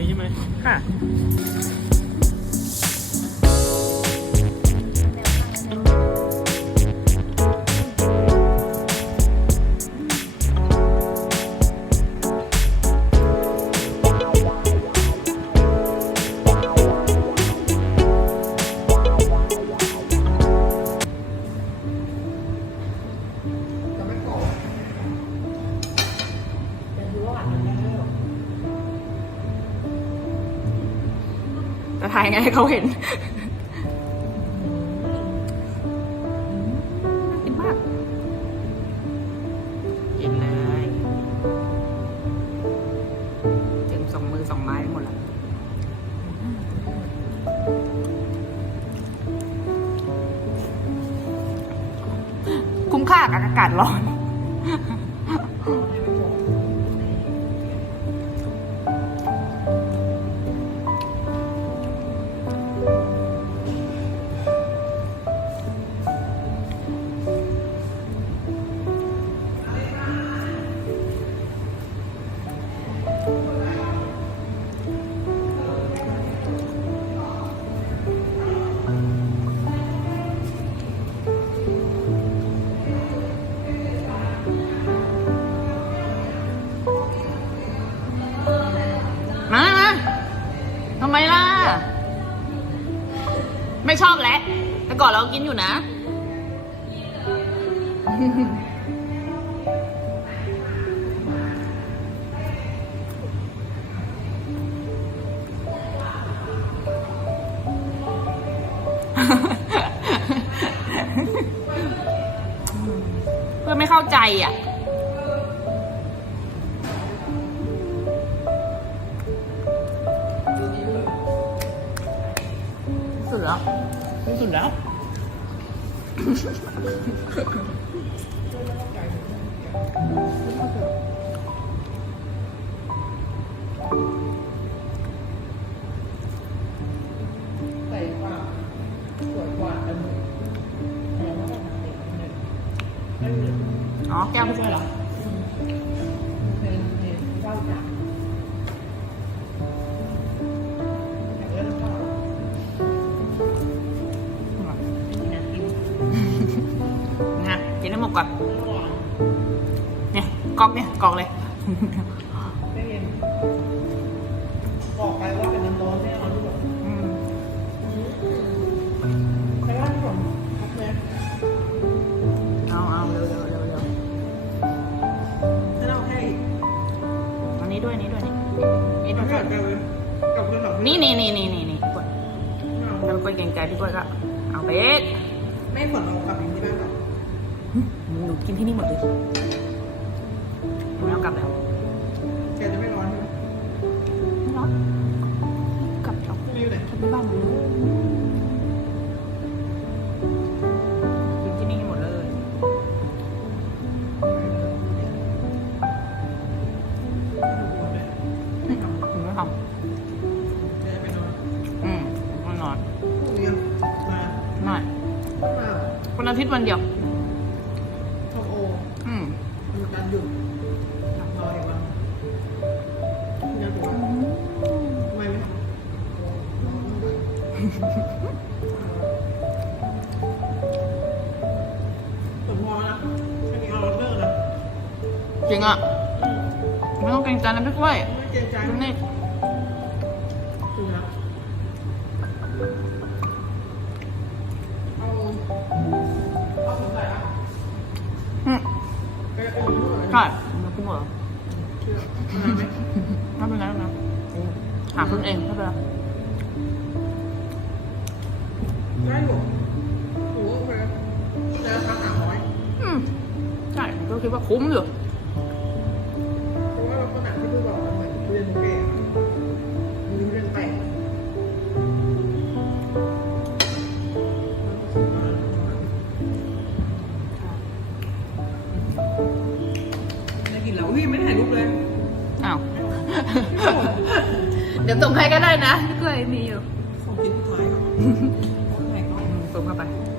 นี้ใช่ไหมค่ะ ถ่ายไงให้เขาเห็นกินมากกินเลยเต็มสองมือสองไม้ไปหมดแล้วคุ้มค่ากับอากาศร้อน ไม่ชอบแล้ว แต่ก่อนเรากินอยู่นะ เพื่อนไม่เข้าใจอะ สุดแล้วที่สุดแกินให้หมดก่อนระหว่างเนี่ยกรอกเนี่ยกรอกเลย ไม่เห็นบอกไปว่าเป็นน้ำร้อนแน่นอนที่แบบอืมใช่ว่าที่ผมพักแม่เอาเอาเร็วเร็วเร็วเร็วถ้าเราให้อันนี้ด้วยอันนี้ด้วยนี่นี่ไม่ด้วยขาดกันเลยกับเพื่อนแบบนี่นี่นี่นี่นี่นี่กดถ้าเป็นคนเก่งใจพี่กล้วยก็เอาไปเอ๊ะไม่ผลเรากลับอย่างที่บ้านหรอกห นูกินที่นี่หมดเลยหนูไม่เอากลับแล้วแกจะไม่ร้อนใช่ไหมไม่ร้อนกลับแล้วพรุ่งนี้อยู่ไหนที่บ้านหนูกินที่นี่ให้หมดเลยหนูไม่ทแกไปนอนำอืมแน่นอนพรุ่งนี้มาหน่อยมาวันอาทิตย์วันเดียวทองโออืม มีการหยุดหลับนอนอีกวันเนี่ยตัวทำไมไม่สมพอนะแค่นี้เอาเลิกนะจริงอะ ไม่ต้องเกรงใจนะพี่กล้วยไม่เกรงใจดูนี่ดู ใช่มันขึ้นหมดแล้วเชื่ออะไรไหมไม่เป็นไรไม่เป็นไรหาขึ้นเองไม่เป็นไรได้อยู่โอ้โหโอเคแล้วราคาหาร้อยอืมใช่ผมก็คิดว่าคุ้มอยู่เพราะว่าเราก็หนักที่พูดบอกมันเหมือนทุเรียนโอเคมีทุเรียนแปลก ได้กินแล้วอุ้ยไม่ถ่ายรูปเลยอ้าว เดี๋ยวส่งให้ก็ได้นะพี่กล้วยมีอยู่ของกินสุดท้ายก่อนถ่ายก่อนส่งเข้าไปเ